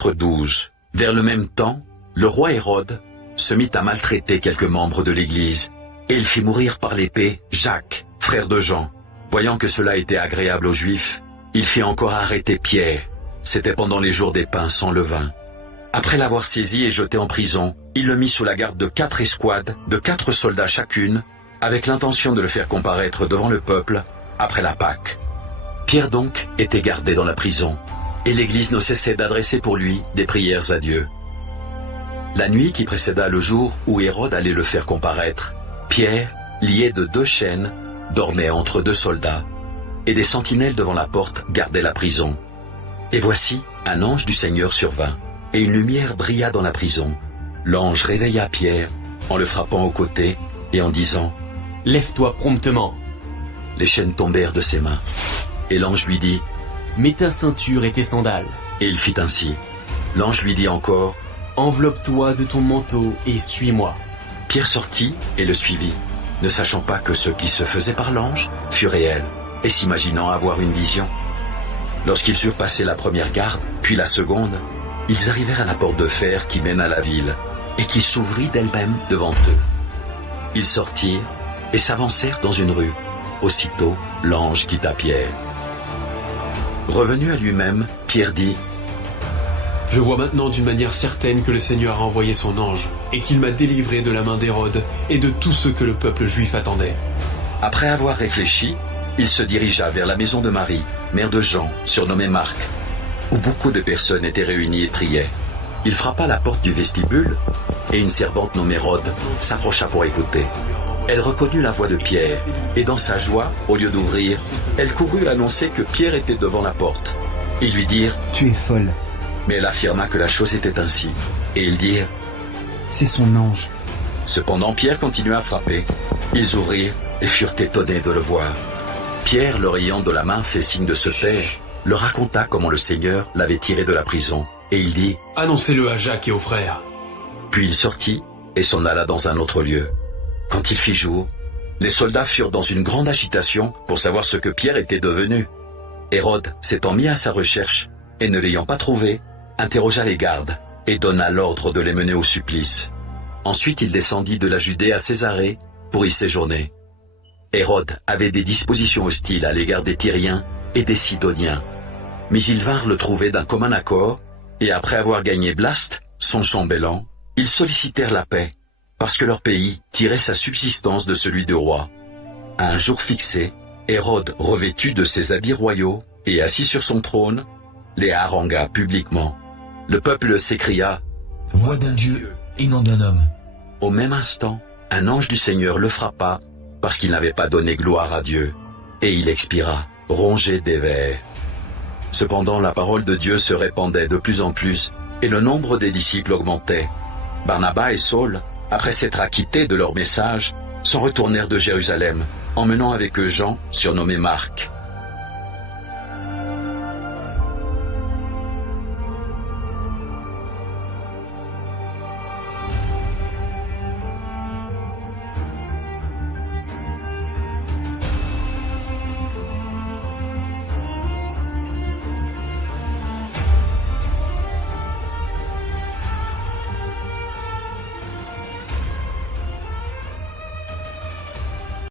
12. Vers le même temps, le roi Hérode se mit à maltraiter quelques membres de l'Église, et il fit mourir par l'épée Jacques, frère de Jean. Voyant que cela était agréable aux Juifs, il fit encore arrêter Pierre. C'était pendant les jours des pains sans levain. Après l'avoir saisi et jeté en prison, il le mit sous la garde de 4 escouades, de 4 soldats chacune, avec l'intention de le faire comparaître devant le peuple après la Pâque. Pierre donc était gardé dans la prison, et l'Église ne cessait d'adresser pour lui des prières à Dieu. La nuit qui précéda le jour où Hérode allait le faire comparaître, Pierre, lié de 2 chaînes, dormait entre 2 soldats, et des sentinelles devant la porte gardaient la prison. Et voici, un ange du Seigneur survint, et une lumière brilla dans la prison. L'ange réveilla Pierre, en le frappant au côté, et en disant « Lève-toi promptement !» Les chaînes tombèrent de ses mains. Et l'ange lui dit « Mets ta ceinture et tes sandales. » Et il fit ainsi. L'ange lui dit encore « Enveloppe-toi de ton manteau et suis-moi. » Pierre sortit et le suivit, ne sachant pas que ce qui se faisait par l'ange fut réel, et s'imaginant avoir une vision. Lorsqu'ils eurent passé la première garde, puis la seconde, ils arrivèrent à la porte de fer qui mène à la ville, et qui s'ouvrit d'elle-même devant eux. Ils sortirent et s'avancèrent dans une rue. Aussitôt, l'ange quitta Pierre. Revenu à lui-même, Pierre dit « Je vois maintenant d'une manière certaine que le Seigneur a envoyé son ange, et qu'il m'a délivré de la main d'Hérode et de tout ce que le peuple juif attendait. » Après avoir réfléchi, il se dirigea vers la maison de Marie, mère de Jean, surnommée Marc, où beaucoup de personnes étaient réunies et priaient. Il frappa la porte du vestibule, et une servante nommée Rhoda s'approcha pour écouter. Elle reconnut la voix de Pierre, et dans sa joie, au lieu d'ouvrir, elle courut annoncer que Pierre était devant la porte. Ils lui dirent « Tu es folle. » Mais elle affirma que la chose était ainsi, et ils dirent « C'est son ange. » Cependant Pierre continua à frapper. Ils ouvrirent et furent étonnés de le voir. Pierre, leur ayant de la main fait signe de se taire, leur raconta comment le Seigneur l'avait tiré de la prison, et il dit « Annoncez-le à Jacques et aux frères. » Puis il sortit et s'en alla dans un autre lieu. Quand il fit jour, les soldats furent dans une grande agitation pour savoir ce que Pierre était devenu. Hérode s'étant mis à sa recherche, et ne l'ayant pas trouvé, interrogea les gardes, et donna l'ordre de les mener au supplice. Ensuite il descendit de la Judée à Césarée pour y séjourner. Hérode avait des dispositions hostiles à l'égard des Tyriens et des Sidoniens. Mais ils vinrent le trouver d'un commun accord, et après avoir gagné Blaste, son chambellan, ils sollicitèrent la paix, parce que leur pays tirait sa subsistance de celui du roi. À un jour fixé, Hérode, revêtu de ses habits royaux et assis sur son trône, les harangua publiquement. Le peuple s'écria « Voix d'un Dieu et non d'un homme !» Au même instant, un ange du Seigneur le frappa, parce qu'il n'avait pas donné gloire à Dieu, et il expira, rongé des vers. Cependant la parole de Dieu se répandait de plus en plus, et le nombre des disciples augmentait. Barnabas et Saul, après s'être acquittés de leur message, s'en retournèrent de Jérusalem, emmenant avec eux Jean, surnommé Marc.